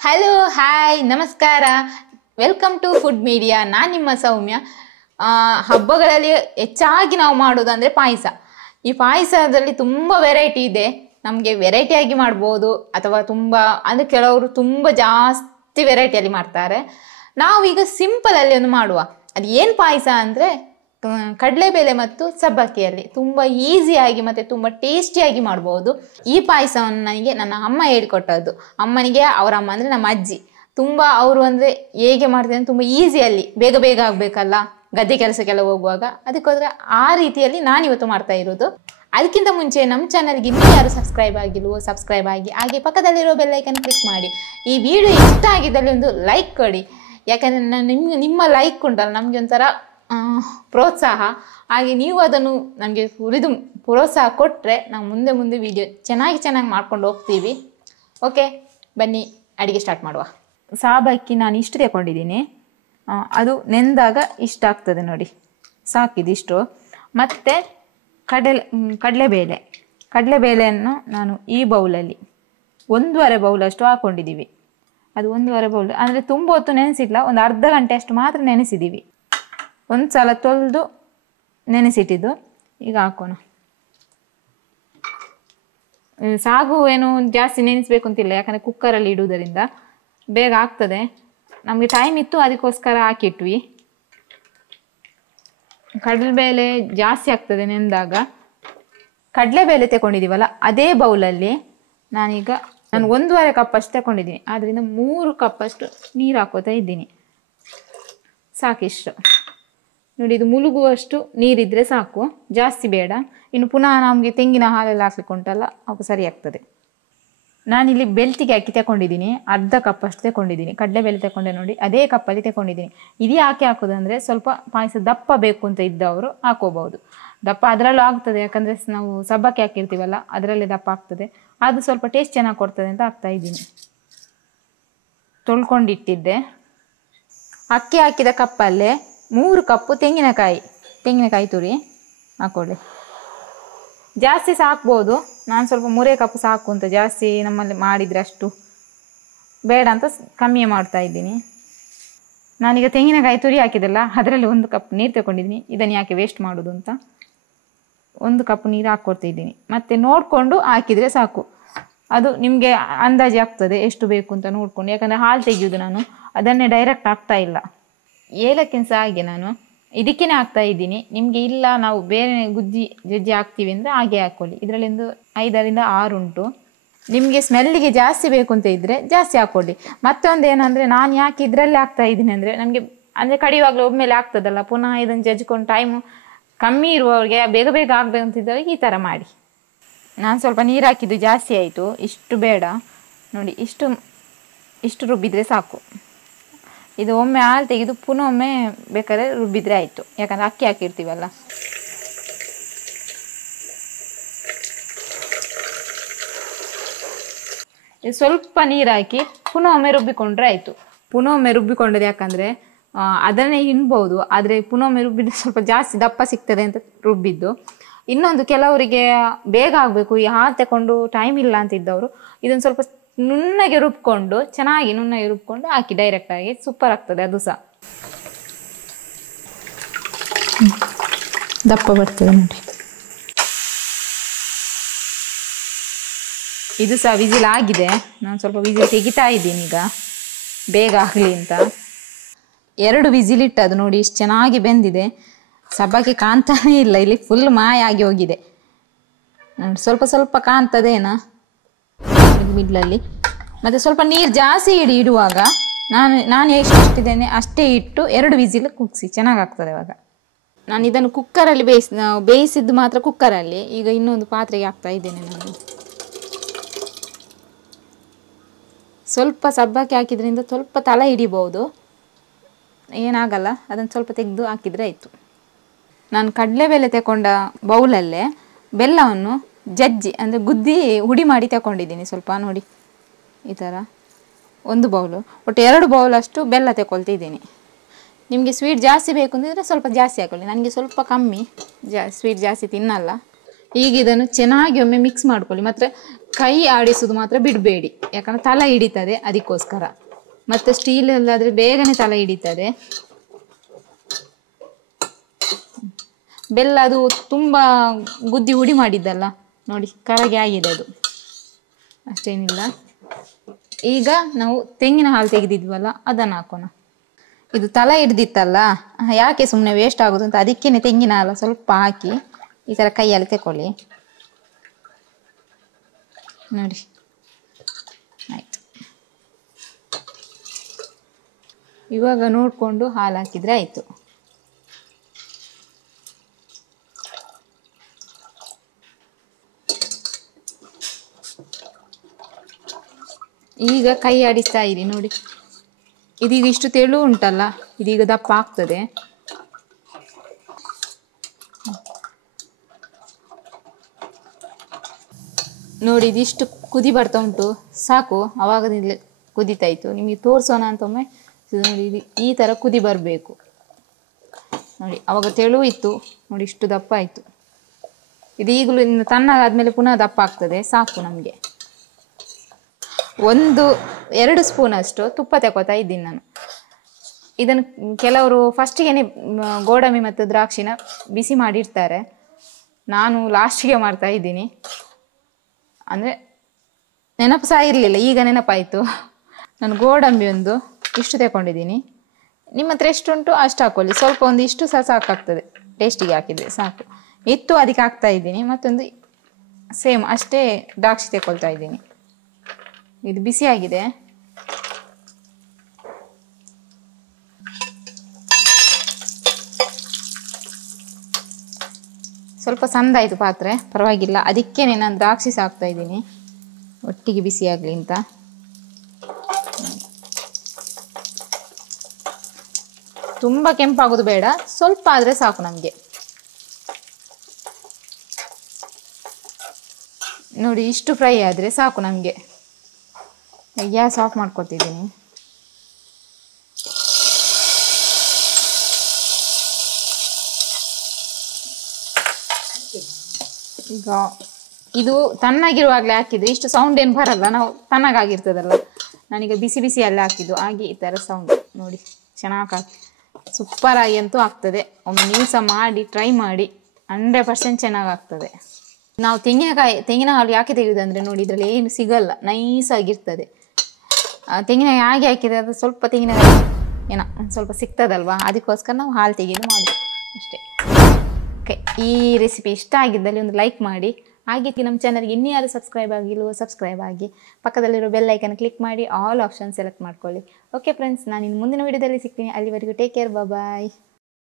Hello hi ನಮಸ್ಕಾರ welcome to food media. ನಾನು ನಿಮ್ಮ ಸೌಮ್ಯ. ಹಬ್ಬಗಳಲ್ಲಿ ಹೆಚ್ಚಾಗಿ ನಾವು ಮಾಡೋದಂದರೆ ಪಾಯಸ. ಈ ಪಾಯಸದಲ್ಲಿ ತುಂಬ ವೆರೈಟಿ ಇದೆ. ನಮಗೆ ವೆರೈಟಿಯಾಗಿ ಮಾಡ್ಬೋದು ಅಥವಾ ತುಂಬ ಅಂದರೆ ಕೆಲವರು ತುಂಬ ಜಾಸ್ತಿ ವೆರೈಟಿಯಲ್ಲಿ ಮಾಡ್ತಾರೆ. ನಾವು ಈಗ ಸಿಂಪಲಲ್ಲಿ ಒಂದು ಮಾಡುವ. ಅದು ಏನು ಪಾಯಸ ಅಂದರೆ ಕಡಲೆಬೇಳೆ ಮತ್ತು ಸಬ್ಬಕ್ಕಿಯಲ್ಲಿ ತುಂಬ ಈಸಿಯಾಗಿ ಮತ್ತು ತುಂಬ ಟೇಸ್ಟಿಯಾಗಿ ಮಾಡ್ಬೋದು. ಈ ಪಾಯಸವನ್ನು ನನಗೆ ನನ್ನ ಅಮ್ಮ ಹೇಳಿಕೊಟ್ಟದ್ದು. ಅಮ್ಮನಿಗೆ ಅವರ ಅಮ್ಮ ಅಂದರೆ ನಮ್ಮ ಅಜ್ಜಿ. ತುಂಬ ಅವರು ಅಂದರೆ ಹೇಗೆ ಮಾಡ್ತಾರೆ ತುಂಬ ಈಸಿಯಲ್ಲಿ ಬೇಗ ಬೇಗ ಆಗಬೇಕಲ್ಲ ಗದ್ದೆ ಕೆಲಸಕ್ಕೆಲ್ಲ ಹೋಗುವಾಗ, ಅದಕ್ಕೋಸ್ಕರ ಆ ರೀತಿಯಲ್ಲಿ ನಾನಿವತ್ತು ಮಾಡ್ತಾ ಇರೋದು. ಅದಕ್ಕಿಂತ ಮುಂಚೆ ನಮ್ಮ ಚಾನಲ್ಗೆ ಇನ್ನೂ ಯಾರು ಸಬ್ಸ್ಕ್ರೈಬ್ ಆಗಿಲ್ವೋ ಸಬ್ಸ್ಕ್ರೈಬ್ ಆಗಿ, ಹಾಗೆ ಪಕ್ಕದಲ್ಲಿರೋ ಬೆಲ್ಲೈಕನ್ ಕ್ಲಿಕ್ ಮಾಡಿ. ಈ ವಿಡಿಯೋ ಇಷ್ಟ ಆಗಿದ್ದಲ್ಲಿ ಒಂದು ಲೈಕ್ ಕೊಡಿ. ಯಾಕಂದರೆ ನಿಮ್ಮ ಲೈಕ್ ಉಂಟಲ್ಲ ನಮಗೆ ಒಂಥರ ಪ್ರೋತ್ಸಾಹ. ಹಾಗೆ ನೀವು ಅದನ್ನು ನಮಗೆ ಉರಿದು ಪ್ರೋತ್ಸಾಹ ಕೊಟ್ಟರೆ ನಾವು ಮುಂದೆ ಮುಂದೆ ವಿಡಿಯೋ ಚೆನ್ನಾಗಿ ಮಾಡ್ಕೊಂಡು ಹೋಗ್ತೀವಿ. ಓಕೆ, ಬನ್ನಿ ಅಡುಗೆ ಸ್ಟಾರ್ಟ್ ಮಾಡುವ. ಸಾಬಕ್ಕಿ ನಾನು ಇಷ್ಟು ತಗೊಂಡಿದ್ದೀನಿ. ಅದು ನೆಂದಾಗ ಇಷ್ಟ ಆಗ್ತದೆ ನೋಡಿ, ಸಾಕಿದಿಷ್ಟು. ಮತ್ತು ಕಡಲೆಬೇಳೆಯನ್ನು ನಾನು ಈ ಬೌಲಲ್ಲಿ 1.5 ಬೌಲಷ್ಟು ಹಾಕ್ಕೊಂಡಿದ್ದೀವಿ. ಅದು 1.5 ಬೌಲ್ ಅಂದರೆ ತುಂಬ ಹೊತ್ತು ನೆನೆಸಿಲ್ಲ, ಒಂದು ಅರ್ಧ ಗಂಟೆ ಅಷ್ಟು ಮಾತ್ರ ನೆನೆಸಿದ್ದೀವಿ. ಒಂದು ಸಲ ತೊಳೆದು ನೆನೆಸಿಟ್ಟಿದ್ದು. ಈಗ ಹಾಕೋಣ. ಸಾಗು ಏನು ಜಾಸ್ತಿ ನೆನೆಸ್ಬೇಕು ಅಂತಿಲ್ಲ, ಯಾಕಂದರೆ ಕುಕ್ಕರಲ್ಲಿ ಇಡುವುದರಿಂದ ಬೇಗ ಆಗ್ತದೆ. ನಮಗೆ ಟೈಮ್ ಇತ್ತು, ಅದಕ್ಕೋಸ್ಕರ ಹಾಕಿಟ್ವಿ. ಕಡಲೆಬೇಳೆ ಜಾಸ್ತಿ ಆಗ್ತದೆ ನೆಂದಾಗ. ಕಡಲೆಬೇಳೆ ತಗೊಂಡಿದ್ದೀವಲ್ಲ ಅದೇ ಬೌಲಲ್ಲಿ ನಾನು 1.5 ಕಪ್ ಅಷ್ಟು ತಗೊಂಡಿದ್ದೀನಿ. ಆದ್ದರಿಂದ 3 ಕಪ್ ಅಷ್ಟು ನೀರು ಹಾಕೋತಾ ಇದ್ದೀನಿ. ಸಾಕಿಷ್ಟು ನೋಡಿ, ಇದು ಮುಳುಗುವಷ್ಟು ನೀರಿದ್ರೆ ಸಾಕು, ಜಾಸ್ತಿ ಬೇಡ. ಇನ್ನು ಪುನಃ ನಮಗೆ ತೆಂಗಿನ ಹಾಲೆಲ್ಲ ಹಾಕ್ಲಿಕ್ಕೆ ಉಂಟಲ್ಲ, ಅವಾಗ ಸರಿ ಆಗ್ತದೆ. ನಾನಿಲ್ಲಿ ಬೆಳ್ತಿಗೆ ಅಕ್ಕಿ ತಗೊಂಡಿದ್ದೀನಿ, ಅರ್ಧ ಕಪ್ ಅಷ್ಟು ತಗೊಂಡಿದ್ದೀನಿ. ಕಡಲೆಬೇಳೆ ತಗೊಂಡೆ ನೋಡಿ, ಅದೇ ಕಪ್ಪಲ್ಲಿ ತಗೊಂಡಿದ್ದೀನಿ. ಇದು ಯಾಕೆ ಹಾಕೋದಂದರೆ ಸ್ವಲ್ಪ ಪಾಯಸ ದಪ್ಪ ಬೇಕು ಅಂತ ಇದ್ದವರು ಹಾಕೋಬಹುದು. ದಪ್ಪ ಅದರಲ್ಲೂ ಆಗ್ತದೆ, ಯಾಕಂದರೆ ನಾವು ಸಬ್ಬಕ್ಕಿ ಹಾಕಿರ್ತೀವಲ್ಲ ಅದರಲ್ಲೇ ದಪ್ಪ ಆಗ್ತದೆ. ಅದು ಸ್ವಲ್ಪ ಟೇಸ್ಟ್ ಚೆನ್ನಾಗಿ ಕೊಡ್ತದೆ ಅಂತ ಹಾಕ್ತಾ ಇದ್ದೀನಿ. ತೊಳ್ಕೊಂಡಿಟ್ಟಿದ್ದೆ. ಅಕ್ಕಿ ಹಾಕಿದ ಕಪ್ಪಲ್ಲೇ 3 ಕಪ್ಪು ತೆಂಗಿನಕಾಯಿ ತುರಿ ಹಾಕೊಳ್ಳಿ. ಜಾಸ್ತಿ ಸಾಕ್ಬೋದು, ನಾನು ಸ್ವಲ್ಪ 3 ಕಪ್ ಸಾಕು ಅಂತ, ಜಾಸ್ತಿ ನಮ್ಮಲ್ಲಿ ಮಾಡಿದರೆ ಅಷ್ಟು ಬೇಡ ಅಂತ ಕಮ್ಮಿ ಮಾಡ್ತಾ ಇದ್ದೀನಿ. ನಾನೀಗ ತೆಂಗಿನಕಾಯಿ ತುರಿ ಹಾಕಿದಲ್ಲ ಅದರಲ್ಲಿ 1 ಕಪ್ ನೀರು ತಗೊಂಡಿದ್ದೀನಿ. ಇದನ್ನು ಯಾಕೆ ವೇಸ್ಟ್ ಮಾಡೋದು ಅಂತ 1 ಕಪ್ ನೀರು ಹಾಕ್ಕೊಡ್ತಿದ್ದೀನಿ. ಮತ್ತು ನೋಡಿಕೊಂಡು ಹಾಕಿದರೆ ಸಾಕು, ಅದು ನಿಮಗೆ ಅಂದಾಜು ಆಗ್ತದೆ ಎಷ್ಟು ಬೇಕು ಅಂತ ನೋಡಿಕೊಂಡು. ಯಾಕಂದರೆ ಹಾಲು ತೆಗೆಯೋದು ನಾನು ಅದನ್ನೇ ಡೈರೆಕ್ಟ್ ಹಾಕ್ತಾ ಇಲ್ಲ. ಏಲಕ್ಕಿನ ಸಹ ಹಾಗೆ ನಾನು ಇದಕ್ಕೇ ಹಾಕ್ತಾ ಇದ್ದೀನಿ. ನಿಮಗೆ ಇಲ್ಲ ನಾವು ಬೇರೆ ಜಜ್ಜಿ ಹಾಕ್ತೀವಿ ಅಂದರೆ ಹಾಗೆ ಹಾಕ್ಕೊಳ್ಳಿ. ಇದರಲ್ಲಿ 5ರಿಂದ 6 ಉಂಟು. ನಿಮಗೆ ಸ್ಮೆಲ್ಲಿಗೆ ಜಾಸ್ತಿ ಬೇಕು ಅಂತ ಇದ್ದರೆ ಜಾಸ್ತಿ ಹಾಕ್ಕೊಳ್ಳಿ. ಮತ್ತೊಂದು ಏನಂದರೆ ನಾನು ಯಾಕೆ ಇದರಲ್ಲಿ ಹಾಕ್ತಾ ಇದ್ದೀನಿ ಅಂದರೆ ನಮಗೆ ಅಂದರೆ ಕಡಿಯುವಾಗಲೂ ಒಮ್ಮೆಲೆ ಆಗ್ತದಲ್ಲ, ಪುನಃ ಇದನ್ನು ಜಜ್ಜಿಕೊಂಡು ಟೈಮು ಕಮ್ಮಿ ಇರುವವ್ರಿಗೆ ಬೇಗ ಬೇಗ ಆಗಬೇಕಂತಿದ್ದವ್ರಿಗೆ ಈ ಥರ ಮಾಡಿ. ನಾನು ಸ್ವಲ್ಪ ನೀರು ಹಾಕಿದ್ದು ಜಾಸ್ತಿ ಆಯಿತು, ಇಷ್ಟು ಬೇಡ ನೋಡಿ, ಇಷ್ಟು ರುಬ್ಬಿದರೆ ಸಾಕು. ಇದು ಒಮ್ಮೆ ಹಾಲು ತೆಗೆದು ಪುನಃ ಒಮ್ಮೆ ಬೇಕಾದ್ರೆ ರುಬ್ಬಿದರೆ ಆಯಿತು, ಯಾಕಂದರೆ ಅಕ್ಕಿ ಹಾಕಿರ್ತೀವಲ್ಲ. ಸ್ವಲ್ಪ ನೀರು ಹಾಕಿ ಪುನಃ ಒಮ್ಮೆ ರುಬ್ಬಿಕೊಂಡ್ರೆ ಆಯಿತು. ಪುನಃ ಒಮ್ಮೆ ರುಬ್ಬಿಕೊಂಡದ್ದು ಯಾಕಂದರೆ ಅದನ್ನೇ ತಿನ್ಬೋದು, ಆದರೆ ಪುನಃ ಒಮ್ಮೆ ರುಬ್ಬಿದ್ರೆ ಸ್ವಲ್ಪ ಜಾಸ್ತಿ ದಪ್ಪ ಸಿಗ್ತದೆ ಅಂತ ರುಬ್ಬಿದ್ದು. ಇನ್ನೊಂದು, ಕೆಲವರಿಗೆ ಬೇಗ ಆಗಬೇಕು, ಈ ಹಾಲು ತಗೊಂಡು ಟೈಮ್ ಇಲ್ಲ ಅಂತಿದ್ದವರು ಇದನ್ನು ಸ್ವಲ್ಪ ನುಣ್ಣಗೆ ರುಬ್ಕೊಂಡು ಚೆನ್ನಾಗಿ ಹಾಕಿ ಡೈರೆಕ್ಟಾಗಿ ಸೂಪರ್ ಆಗ್ತದೆ. ಅದು ಸಹ ದಪ್ಪ ಬರ್ತದೆ ನೋಡಿ. ಇದು ಸಹ ವಿಸಿಲ್ ಆಗಿದೆ. ನಾನು ಸ್ವಲ್ಪ ವಿಸಿಲ್ ತೆಗಿತಾ ಇದ್ದೀನಿ ಈಗ ಬೇಗ ಆಗಲಿ ಅಂತ. 2 ವಿಸಿಲ್ ಇಟ್ಟದು ನೋಡಿ, ಇಷ್ಟು ಚೆನ್ನಾಗಿ ಬೆಂದಿದೆ. ಸಬ್ಬಕ್ಕಿ ಕಾಣ್ತಾನೇ ಇಲ್ಲ, ಇಲ್ಲಿ ಫುಲ್ ಮಾಯ ಆಗಿ ಹೋಗಿದೆ ನೋಡಿ. ಸ್ವಲ್ಪ ಕಾಣ್ತದೇನಾ ಮಿಡ್ಲಲ್ಲಿ. ಮತ್ತು ಸ್ವಲ್ಪ ನೀರು ಜಾಸ್ತಿ ಇಡುವಾಗ ನಾನು ಎಷ್ಟು ಇಟ್ಟಿದ್ದೇನೆ ಅಷ್ಟೇ ಇಟ್ಟು 2 ವಿಸಿಲ್ ಕುಗ್ಸಿ ಚೆನ್ನಾಗಾಗ್ತದೆ ಅವಾಗ. ನಾನು ಇದನ್ನು ಕುಕ್ಕರಲ್ಲಿ ಬೇಯಿಸಿದ್ದು ಮಾತ್ರ ಕುಕ್ಕರಲ್ಲಿ. ಈಗ ಇನ್ನೊಂದು ಪಾತ್ರೆಗೆ ಹಾಕ್ತಾ ಇದ್ದೇನೆ ನಾನು. ಸ್ವಲ್ಪ ಸಬ್ಬಕ್ಕಿ ಹಾಕಿದ್ರಿಂದ ಸ್ವಲ್ಪ ತಳ ಹಿಡಿಬೋದು, ಏನಾಗಲ್ಲ. ಅದನ್ನು ಸ್ವಲ್ಪ ತೆಗೆದು ಹಾಕಿದರೆ ಆಯಿತು. ನಾನು ಕಡಲೆಬೇಳೆ ತಗೊಂಡ ಬೌಲಲ್ಲೇ ಬೆಲ್ಲವನ್ನು ಜಜ್ಜಿ ಅಂದರೆ ಗುದ್ದಿ ಹುಡಿ ಮಾಡಿ ತಗೊಂಡಿದ್ದೀನಿ. ಸ್ವಲ್ಪ ನೋಡಿ ಈ ಥರ 1 ಬೌಲು, ಒಟ್ಟು 2 ಬೌಲಷ್ಟು ಬೆಲ್ಲ ತಗೊಳ್ತಿದ್ದೀನಿ. ನಿಮಗೆ ಸ್ವೀಟ್ ಜಾಸ್ತಿ ಬೇಕು ಅಂತಿದ್ರೆ ಸ್ವಲ್ಪ ಜಾಸ್ತಿ ಹಾಕೊಳ್ಳಿ. ನನಗೆ ಸ್ವಲ್ಪ ಕಮ್ಮಿ, ಸ್ವೀಟ್ ಜಾಸ್ತಿ ತಿನ್ನಲ್ಲ. ಈಗ ಇದನ್ನು ಚೆನ್ನಾಗಿ ಒಮ್ಮೆ ಮಿಕ್ಸ್ ಮಾಡ್ಕೊಳ್ಳಿ. ಮಾತ್ರ ಕೈ ಆಡಿಸೋದು ಮಾತ್ರ ಬಿಡಬೇಡಿ, ಯಾಕಂದ್ರೆ ತಲೆ ಹಿಡಿತದೆ ಅದಕ್ಕೋಸ್ಕರ. ಮತ್ತು ಸ್ಟೀಲಲ್ಲಾದರೆ ಬೇಗನೆ ತಲೆ ಹಿಡಿತದೆ. ಬೆಲ್ಲ ಅದು ತುಂಬ ಗುದ್ದಿ ಹುಡಿ ಮಾಡಿದ್ದಲ್ಲ ನೋಡಿ, ಕರಗಿ ಆಗಿದೆ ಅದು, ಅಷ್ಟೇನಿಲ್ಲ. ಈಗ ನಾವು ತೆಂಗಿನ ಹಾಲು ತೆಗೆದಿದ್ವಲ್ಲ ಅದನ್ನು ಹಾಕೋಣ. ಇದು ತಲೆ ಹಿಡ್ದಿತ್ತಲ್ಲ, ಯಾಕೆ ಸುಮ್ಮನೆ ವೇಸ್ಟ್ ಆಗೋದು ಅಂತ ಅದಕ್ಕೇನೆ ತೆಂಗಿನ ಹಾಲು ಸ್ವಲ್ಪ ಹಾಕಿ ಈ ಥರ ಕೈಯಲ್ಲಿ ತಗೊಳ್ಳಿ ನೋಡಿ. ಆಯಿತು, ಇವಾಗ ನೋಡಿಕೊಂಡು ಹಾಲು ಹಾಕಿದರೆ ಆಯಿತು. ಈಗ ಕೈ ಆಡಿಸ್ತಾ ಇರಿ ನೋಡಿ. ಇದೀಗ ಇಷ್ಟು ತೆಳು ಉಂಟಲ್ಲ, ಇದೀಗ ದಪ್ಪ ಆಗ್ತದೆ. ನೋಡಿ ಇದಿಷ್ಟು ಕುದಿ ಬರ್ತಾ ಉಂಟು, ಸಾಕು. ಆವಾಗದಿಂದ ಕುದಿತಾಯಿತು. ನಿಮಗೆ ತೋರಿಸೋಣ ಅಂತ ಒಮ್ಮೆ ನೋಡಿ. ಇದು ಈ ಥರ ಕುದಿ ಬರಬೇಕು ನೋಡಿ. ಆವಾಗ ತೆಳು ಇತ್ತು ನೋಡಿ, ಇಷ್ಟು ದಪ್ಪ ಆಯಿತು. ಇದು ಈಗಲೂ ತಣ್ಣಗಾದ್ಮೇಲೆ ಪುನಃ ದಪ್ಪ ಆಗ್ತದೆ, ಸಾಕು ನಮಗೆ. 1-2 ಸ್ಪೂನಷ್ಟು ತುಪ್ಪ ತಗೋತಾ ಇದ್ದೀನಿ ನಾನು. ಇದನ್ನು ಕೆಲವರು ಫಸ್ಟಿಗೆ ಗೋಡಂಬಿ ಮತ್ತು ದ್ರಾಕ್ಷಿನ ಬಿಸಿ ಮಾಡಿರ್ತಾರೆ, ನಾನು ಲಾಸ್ಟಿಗೆ ಮಾಡ್ತಾ ಇದ್ದೀನಿ. ಅಂದರೆ ನೆನಪು ಸಹ ಇರಲಿಲ್ಲ, ಈಗ ನೆನಪಾಯಿತು. ನಾನು ಗೋಡಂಬಿ ಇಷ್ಟು ತಗೊಂಡಿದ್ದೀನಿ. ನಿಮ್ಮ ಹತ್ರ ಎಷ್ಟು ಉಂಟು ಅಷ್ಟು ಹಾಕ್ಕೊಳ್ಳಿ. ಸ್ವಲ್ಪ ಇಷ್ಟು ಸಹ ಸಾಕಾಗ್ತದೆ, ಟೇಸ್ಟಿಗೆ ಹಾಕಿದರೆ ಸಾಕು. ಇತ್ತು ಅದಕ್ಕೆ ಹಾಕ್ತಾ ಇದ್ದೀನಿ. ಮತ್ತೊಂದು ಸೇಮ್ ಅಷ್ಟೇ ದ್ರಾಕ್ಷಿ ತಗೊಳ್ತಾ ಇದ್ದೀನಿ. ಇದು ಬಿಸಿಯಾಗಿದೆ. ಸ್ವಲ್ಪ ಸಂದಾಯಿತು ಪಾತ್ರೆ, ಪರವಾಗಿಲ್ಲ. ಅದಕ್ಕೇನೆ ನಾನು ದ್ರಾಕ್ಷಿ ಸಹ ಹಾಕ್ತಾ ಇದ್ದೀನಿ, ಒಟ್ಟಿಗೆ ಬಿಸಿಯಾಗಲಿ ಅಂತ. ತುಂಬ ಕೆಂಪಾಗೋದು ಬೇಡ, ಸ್ವಲ್ಪ ಆದರೆ ಸಾಕು ನಮಗೆ. ನೋಡಿ ಇಷ್ಟು ಫ್ರೈ ಆದರೆ ಸಾಕು ನಮಗೆ. ಗ್ಯಾಸ್ ಆಫ್ ಮಾಡ್ಕೊತಿದ್ದೀನಿ. ಈಗ ಇದು ತಣ್ಣಗಿರುವಾಗಲೇ ಹಾಕಿದ್ರೆ ಇಷ್ಟು ಸೌಂಡ್ ಏನು ಬರಲ್ಲ, ನಾವು ತಣ್ಣಗಾಗಿರ್ತದಲ್ಲ. ನಾನೀಗ ಬಿಸಿ ಬಿಸಿಯಲ್ಲೇ ಹಾಕಿದ್ದು, ಹಾಗೆ ಈ ಥರ ಸೌಂಡ್ ನೋಡಿ. ಚೆನ್ನಾಗಿ ಸೂಪರಾಗಿ ಅಂತೂ ಆಗ್ತದೆ. ಒಮ್ಮೆ ನೀವು ಸಹ ಮಾಡಿ ಟ್ರೈ ಮಾಡಿ, 100% ಚೆನ್ನಾಗಾಗ್ತದೆ. ನಾವು ತೆಂಗಿನ ಹಾಲು ಯಾಕೆ ತೆಗೆಯುವುದಂದರೆ ನೋಡಿ, ಇದರಲ್ಲಿ ಏನು ಸಿಗಲ್ಲ, ನೈಸಾಗಿರ್ತದೆ. ತೆಂಗಿನಕಾಯಿ ಹಾಗೆ ಹಾಕಿದರೆ ಅದು ಸ್ವಲ್ಪ ತೆಂಗಿನಕಾಯಿ ಏನೋ ಸ್ವಲ್ಪ ಸಿಗ್ತದಲ್ವಾ, ಅದಕ್ಕೋಸ್ಕರ ನಾವು ಹಾಲು ತೆಗೆದು ಮಾಡೋದು ಅಷ್ಟೇ. ಓಕೆ, ಈ ರೆಸಿಪಿ ಇಷ್ಟ ಆಗಿದ್ದಲ್ಲಿ ಒಂದು ಲೈಕ್ ಮಾಡಿ. ಹಾಗೆ ನಮ್ಮ ಚಾನಲ್ಗೆ ಇನ್ನೂ ಯಾರು ಸಬ್ಸ್ಕ್ರೈಬ್ ಆಗಿಲ್ವೋ ಸಬ್ಸ್ಕ್ರೈಬ್ ಆಗಿ, ಪಕ್ಕದಲ್ಲಿರೋ ಬೆಲ್ ಐಕನ್ ಕ್ಲಿಕ್ ಮಾಡಿ ಆಲ್ ಆಪ್ಷನ್ ಸೆಲೆಕ್ಟ್ ಮಾಡ್ಕೊಳ್ಳಿ. ಓಕೆ ಫ್ರೆಂಡ್ಸ್, ನಾನು ಇನ್ನು ಮುಂದಿನ ವೀಡಿಯೋದಲ್ಲಿ ಸಿಗ್ತೀನಿ. ಅಲ್ಲಿವರೆಗೂ ಟೇಕ್ ಕೇರ್, ಬಾಯ್.